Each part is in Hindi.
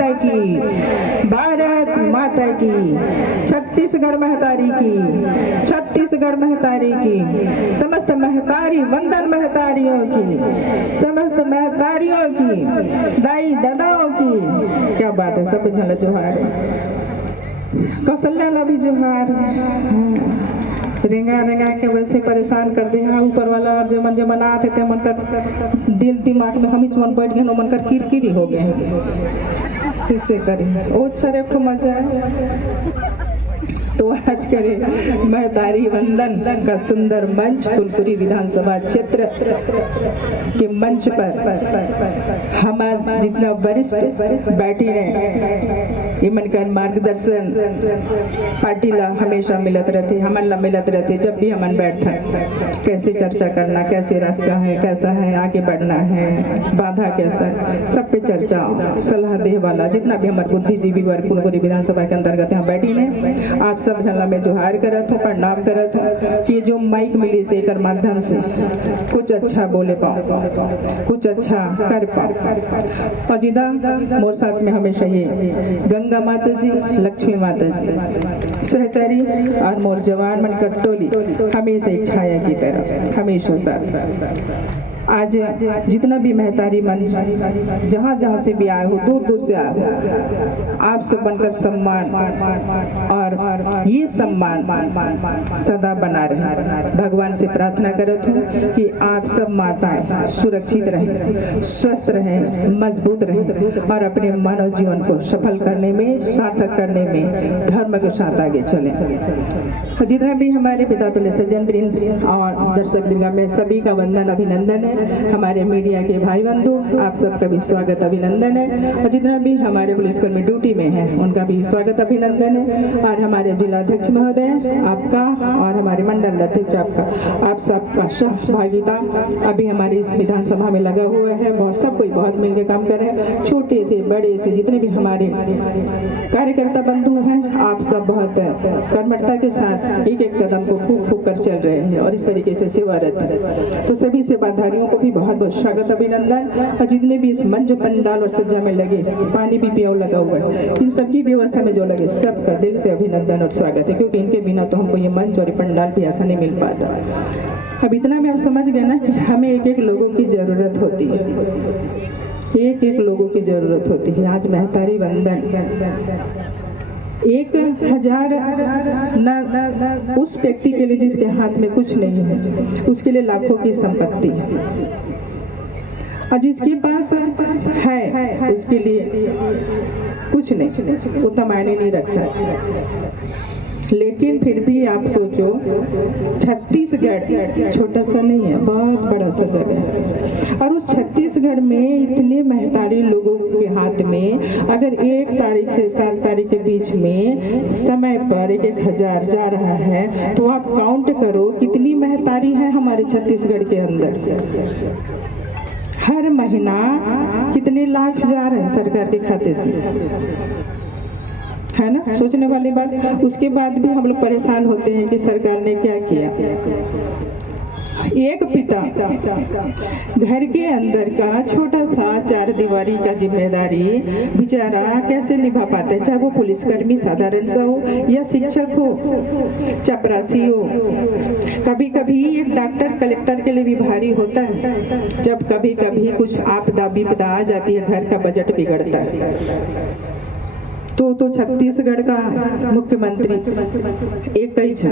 माता की, भारत माता की, छत्तीसगढ़ महतारी की, छत्तीसगढ़ महतारी की, समस्त महतारी वंदन महतारियों की, समस्त महतारियों की, दाई दादाओं की। क्या बात है, सब झल जोहार। कौशल्या ला भी जोहार। रेंगा रेंगा के वैसे परेशान कर दे हाँ ऊपर वाला, और जमन जमन आते थे मन कर दिल दिमाग में हम ही चुन बैठ गए, मन कर किरकिरी हो गए। किससे करें वो अच्छा रे मजा है। तो आज करें महतारी वंदन का सुंदर मंच कुलकुरी विधानसभा क्षेत्र के मंच पर हमारे जितना वरिष्ठ बैठी ने इमन का मार्गदर्शन पार्टी ला हमेशा मिलत रहते, हमन ला मिलत रहते। जब भी हमन बैठता कैसे चर्चा करना, कैसे रास्ता है, कैसा है आगे बढ़ना है, बाधा कैसा है, सब पे चर्चा सलाह दे वाला जितना भी हमारे बुद्धिजीवी वर्ग कुलकुरी विधानसभा के अंतर्गत यहाँ बैठी ने। आप सब झला में जोहार करत हूँ, प्रणाम करत हूँ कि जो माइक मिली से एकर माध्यम से कुछ अच्छा बोले पाओ, कुछ अच्छा कर पाओ। और जिदा मोर साथ में हमेशा ये गंगा माता जी, लक्ष्मी माता जी, सहचारी और मोर जवान मन कर टोली हमेशा एक छाया की तरह हमेशा साथ। आज जितना भी महतारी मन जहाँ जहाँ से भी आए हो, दूर दूर से आए हो, आप सब बनकर सम्मान और ये सम्मान सदा बना रहे। भगवान से प्रार्थना करत हूँ कि आप सब माताएं सुरक्षित रहें, स्वस्थ रहें, मजबूत रहें और अपने मानव जीवन को सफल करने में, सार्थक करने में धर्म के साथ आगे चलें। जितना भी हमारे पिता तुल्य सज्जन वृंद और दर्शक दीर्घा में सभी का वंदन अभिनंदन है। हमारे मीडिया के भाई बंधु आप सबका भी स्वागत अभिनंदन है। और जितना भी हमारे पुलिसकर्मी ड्यूटी में हैं उनका भी स्वागत अभिनंदन है। और हमारे जिलाध्यक्ष महोदय आपका और हमारे मंडल अध्यक्ष आपका, आप सबका सहभागिता अभी हमारी इस विधानसभा में लगा हुआ है। बहुत सब कोई बहुत मिलकर काम कर रहे हैं, छोटे से बड़े से जितने भी हमारे कार्यकर्ता बंधु हैं, आप सब बहुत कर्मठता के साथ एक एक कदम को फूक फूक कर चल रहे हैं और इस तरीके से सेवारत है। तो सभी सेवाधारियों को भी बहुत बहुत स्वागत अभिनंदन। और जितने भी इस मंच पंडाल और सज्जा में लगे, पानी भी पियाओ लगा हुआ है, इन सबकी व्यवस्था में जो लगे सबका दिल से अभिनंदन और स्वागत है, क्योंकि इनके बिना तो हमको ये मंच और पंडाल भी ऐसा नहीं मिल पाता। अब इतना में आप समझ गए ना कि हमें एक एक लोगों की जरूरत होती है, एक एक लोगों की जरूरत होती है। आज महतारी वंदन 1000 न उस व्यक्ति के लिए जिसके हाथ में कुछ नहीं है, उसके लिए लाखों की संपत्ति है। और जिसके पास है उसके लिए कुछ नहीं, उतना मायने नहीं रखता। लेकिन फिर भी आप सोचो, छत्तीसगढ़ छोटा सा नहीं है, बहुत बड़ा सा जगह है। और उस छत्तीसगढ़ में इतने महतारी लोगों के हाथ में अगर 1 तारीख से 7 तारीख के बीच में समय पर 1000 जा रहा है, तो आप काउंट करो कितनी महतारी है हमारे छत्तीसगढ़ के अंदर। हर महीना कितने लाख जा रहे हैं सरकार के खाते से, है ना, सोचने वाली बात। उसके बाद भी हम लोग परेशान होते हैं कि सरकार ने क्या किया। एक पिता घर के अंदर का छोटा सा 4 दीवारी का जिम्मेदारी बेचारा कैसे निभा पाते हैं, चाहे वो पुलिसकर्मी साधारण सा हो या शिक्षक हो, चपरासी हो। कभी कभी एक डॉक्टर कलेक्टर के लिए भी भारी होता है, जब कभी कभी कुछ आपदा विपदा आ जाती है, घर का बजट बिगड़ता है। तो छत्तीसगढ़ का मुख्यमंत्री एक ही है,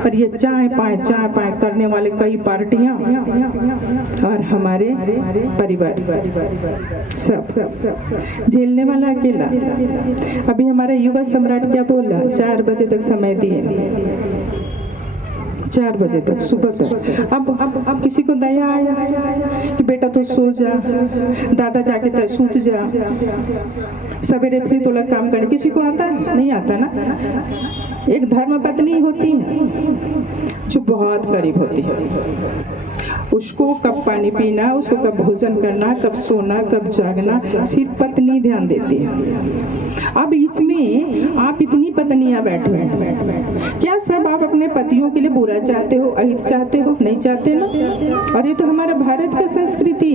और ये चाय पाए करने वाले कई पार्टियां और हमारे परिवार सब झेलने वाला अकेला। अभी हमारे युवा सम्राट क्या बोला, 4 बजे तक समय दिए, 4 बजे तक सुबह तक। अब किसी को दया आया कि बेटा तो सो जा, दादा जाके तक सूत जा, सवेरे फिर थोड़ा काम करने। किसी को आता है? नहीं आता ना। एक धर्म पत्नी होती है जो बहुत करीब होती है, उसको कब पानी पीना, उसको कब भोजन करना, कब सोना, कब जागना, सिर्फ पत्नी ध्यान देती है। अब इसमें आप इतनी पत्नियां बैठे हैं, क्या सब आप अपने पतियों के लिए बुरा चाहते हो, अहित चाहते हो? नहीं चाहते ना। और ये तो हमारा भारत का संस्कृति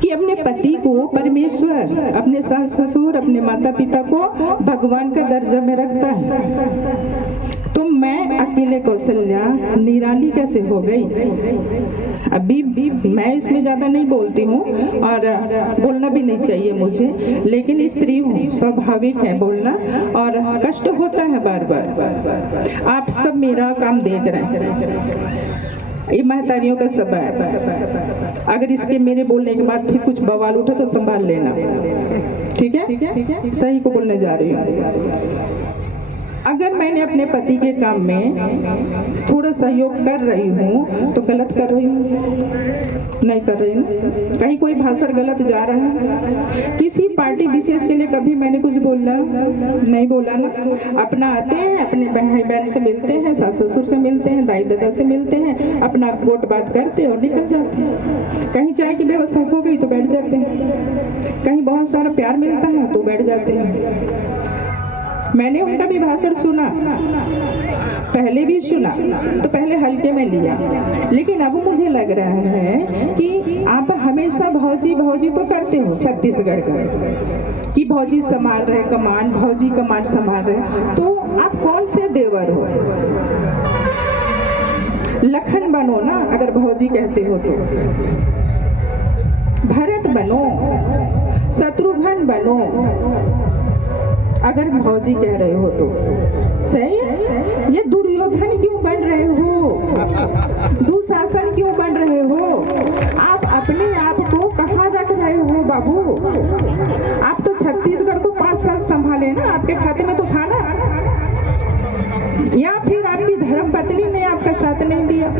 कि अपने पति को परमेश्वर, अपने सास ससुर, अपने माता पिता को भगवान का दर्जा में रखता है। तो मैं अकेले कौशल्या निराली कैसे हो गई? अभी मैं इसमें ज़्यादा नहीं बोलती हूँ और बोलना भी नहीं चाहिए मुझे, लेकिन स्त्री हूँ, स्वाभाविक है बोलना और कष्ट होता है बार बार। आप सब मेरा काम देख रहे हैं, ये महतारियों का सब है। अगर इसके मेरे बोलने के बाद फिर कुछ बवाल उठे तो संभाल लेना, ठीक है? सही को बोलने जा रही हूँ। अगर मैंने अपने पति के काम में थोड़ा सहयोग कर रही हूँ तो गलत कर रही हूँ? नहीं कर रही ना। कहीं कोई भाषण गलत जा रहा है? किसी पार्टी विशेष के लिए कभी मैंने कुछ बोला? नहीं बोला ना। अपना आते हैं, अपने भाई बहन से मिलते हैं, सास ससुर से मिलते हैं, दाई दादा से मिलते हैं, अपना वोट बात करते और निकल जाते हैं। कहीं चाय की व्यवस्था हो गई तो बैठ जाते हैं, कहीं बहुत सारा प्यार मिलता है तो बैठ जाते हैं। मैंने उनका भी भाषण सुना, पहले भी सुना, तो पहले हल्के में लिया, लेकिन अब मुझे लग रहा है कि आप हमेशा भौजी भौजी तो करते हो छत्तीसगढ़ का, कि भौजी संभाल रहे कमान, भौजी कमान संभाल रहे, तो आप कौन से देवर हो? लखन बनो ना अगर भौजी कहते हो तो, भरत बनो, शत्रुघ्न बनो अगर भौजी कह रहे हो तो। सही है? ये दुर्योधन क्यों बन रहे हो? दुशासन क्यों बन रहे हो? आप अपने आप को कहाँ रख रहे हो बाबू? आप तो छत्तीसगढ़ को 5 साल संभाले ना, आपके खाते में तो था ना, या फिर आपकी धर्मपत्नी ने आपका साथ नहीं दिया?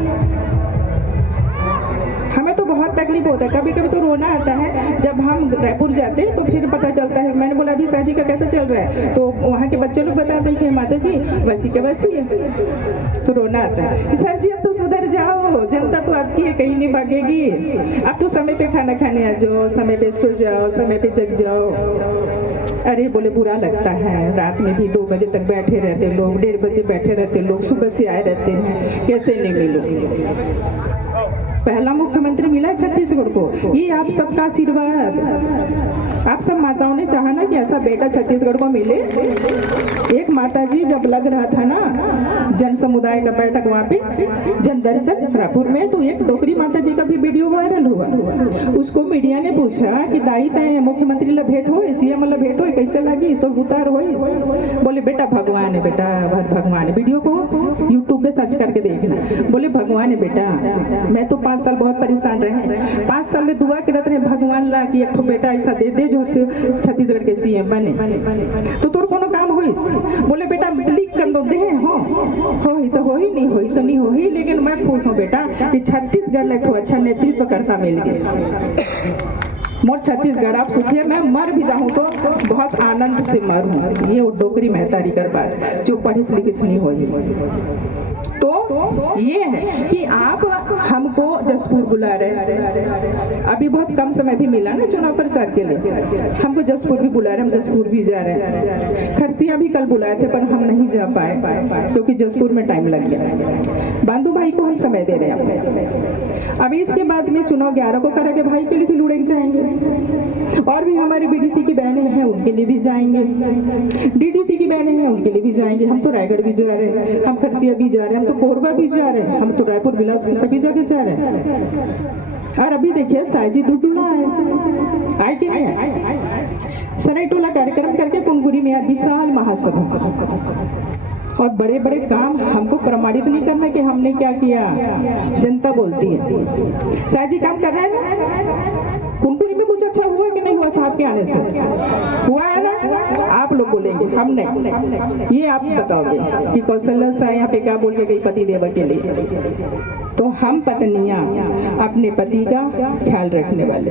हमें तो बहुत तकलीफ होता है, कभी कभी तो रोना आता है जब हम रायपुर जाते हैं तो फिर पता चलता है। मैंने बोला अभी शादी का कैसा चल रहा है, तो वहाँ के बच्चे लोग बताते हैं कि माता जी वैसी के वैसी है, तो रोना आता है। सर जी अब तो सुधर जाओ, जनता तो आपकी है, कहीं नहीं भागेगी। अब तो समय पे खाना खाने आ जाओ, समय पे सो जाओ, समय पे जग जाओ। अरे बोले बुरा लगता है, रात में भी 2 बजे तक बैठे रहते लोग, 1:30 बजे बैठे रहते लोग, सुबह से आए रहते हैं, कैसे नहीं मिलो? पहला मुख्यमंत्री मिला छत्तीसगढ़ को, ये आप सबका आशीर्वाद। आप सब माताओं ने चाहा ना कि ऐसा बेटा छत्तीसगढ़ को मिले। एक माता जी जब लग रहा था ना जन समुदाय का बैठक वहाँ पे जन दर्शन रायपुर में, तो एक डोकरी माता जी का भी वीडियो वायरल हुआ। उसको मीडिया ने पूछा कि दाई तय मुख्यमंत्री ला भेंट हो, सीएम ला भेंट हो, कैसे लगी, सब उतार हो? बोले बेटा भगवान है, बेटा भगवान है। वीडियो को यूट्यूब पे सर्च करके देखना। बोले भगवान है बेटा, मैं तो 5 साल बहुत परेशान रहे, 5 साल ले दुआ करते रहे भगवान ला कि एक ठो बेटा ऐसा दे दे जो से छत्तीसगढ़ के सीएम बने, तो तोर कोनो काम होई? बोले बेटा लिख कर दो दे हो ही तो हो ही, नहीं हो ही तो नहीं हो ही, लेकिन मैं खुश हूँ बेटा कि छत्तीसगढ़ में एक ठो अच्छा नेतृत्व करता मिल गया। मोर छत्तीसगढ़ आप सुखिए, मैं मर भी जाऊँ तो बहुत आनंद से मरूँ। ये डोकरी महतारी कर बात जो पढ़ी लिखी नहीं हुई। तो ये है कि आप हमको जसपुर बुला रहे, अभी बहुत कम समय भी मिला ना चुनाव प्रचार के लिए, हमको जसपुर भी बुला रहे, हम जसपुर भी जा रहे हैं। खरसिया भी कल बुलाए थे पर हम नहीं जा पाए क्योंकि जसपुर में टाइम लग गया। बांधु भाई को हम समय दे रहे हैं। अभी इसके बाद में चुनाव 11 को करेंगे, भाई के लिए भी लुढ़क जाएंगे, और भी हमारी बीडीसी की बहनें हैं उनके लिए भी जाएंगे, डीडीसी की बहनें हैं उनके लिए भी जाएंगे। हम तो रायगढ़ भी जा रहे हैं, हम खरसिया भी जा रहे हैं, हम तो कोरबा भी जा रहे हैं, हम तो रायपुर बिलासपुर सभी जगह जा रहे हैं। और अभी देखिए साईजी दूधुला आए कि नहीं आए? सरायटोला कार्यक्रम करके कुनगुरी में विशाल महासभा, और बड़े बड़े काम हमको प्रमाणित नहीं करना कि हमने क्या किया, जनता बोलती है। साईजी काम कर रहे हैं ना, कुनगुरी में कुछ अच्छा हुआ कि नहीं हुआ साहब के आने से? हुआ है ना? आप लोग बोलेंगे, हम नहीं। ये आप बताओगे कि कौशल्या शाह यहाँ पे क्या बोल के गई पति देव के लिए। तो हम पत्नियाँ अपने पति का ख्याल रखने वाले,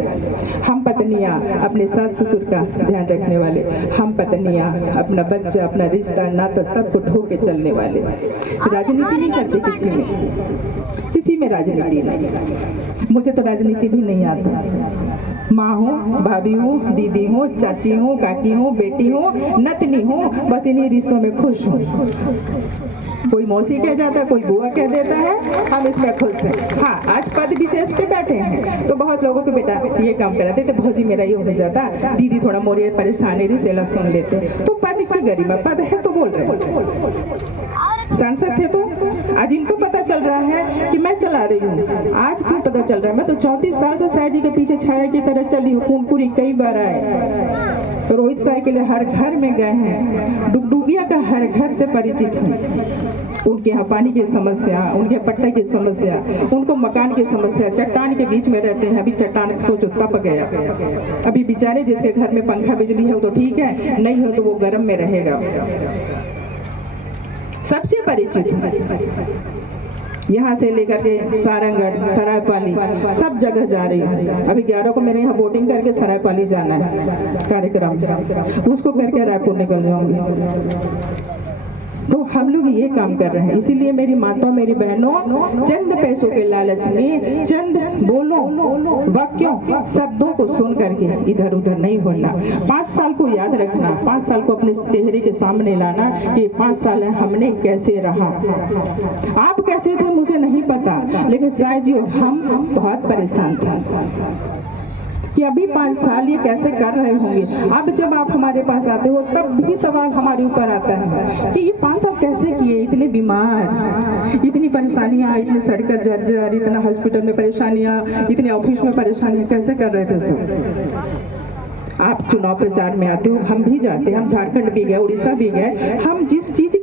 हम पत्नियाँ अपने सास ससुर का ध्यान रखने वाले, हम पत्नियाँ अपना बच्चा, अपना रिश्ता नाता सब को ढो के चलने वाले। राजनीति नहीं करते किसी में राजनीति नहीं। मुझे तो राजनीति भी नहीं आता। माँ हो, भाभी हो, दीदी हो, चाची हो, काकी हो, बेटी हो, नतनी हो, बस इन्हीं रिश्तों में खुश हूँ। कोई मौसी कह जाता है, कोई बुआ कह देता है, हम इसमें खुश हैं। हाँ, आज पद विशेष पे बैठे हैं तो बहुत लोगों को बेटा ये काम कराते तो भौजी मेरा ये हो जाता, दीदी थोड़ा मोरी परेशानी रिसेला सुन लेते। तो पद की गरिमा, पद है तो बोल रहे हैं। सांसद थे तो आज इनको पता चल रहा है कि मैं चला रही हूँ। आज क्यों पता चल रहा है? मैं तो 34 साल से शाह जी के पीछे छाया की तरह चली हूँ। पूरी कई बार आए, रोहित शाह के लिए हर घर में गए हैं, डुगडुगिया का हर घर से परिचित हूँ। उनके यहाँ पानी की समस्या, उनके पट्टे की समस्या, उनको मकान की समस्या, चट्टान के बीच में रहते हैं। अभी चट्टान सोचो तप गया, अभी बेचारे जिसके घर में पंखा बिजली है वो तो ठीक है, नहीं हो तो वो गर्म में रहेगा। सबसे परिचित यहाँ से लेकर के सारंगगढ़, सरायपाली, सब जगह जा रही हूँ। अभी 11 को मेरे यहाँ वोटिंग करके सरायपाली जाना है कार्यक्रम, उसको करके रायपुर निकल जाऊंगी। तो हम लोग ये काम कर रहे हैं। इसीलिए मेरी माताओं, मेरी बहनों, चंद पैसों के लालच में चंद बोलों, वाक्यों, शब्दों को सुन करके इधर उधर नहीं होना। 5 साल को याद रखना, 5 साल को अपने चेहरे के सामने लाना कि 5 साल हमने कैसे रहा। आप कैसे थे मुझे नहीं पता, लेकिन शाह जी और हम बहुत परेशान थे कि अभी 5 साल ये कैसे कर रहे होंगे। अब जब आप हमारे पास आते हो तब भी सवाल हमारे ऊपर आता है कि ये 5 साल कैसे किए, इतने बीमार, इतनी परेशानियाँ, इतने सड़क जर्जर, इतना हॉस्पिटल में परेशानियाँ, इतने ऑफिस में परेशानियाँ, कैसे कर रहे थे सब। आप चुनाव प्रचार में आते हो, हम भी जाते हैं, हम झारखंड भी गए, उड़ीसा भी गए। हम जिस चीज़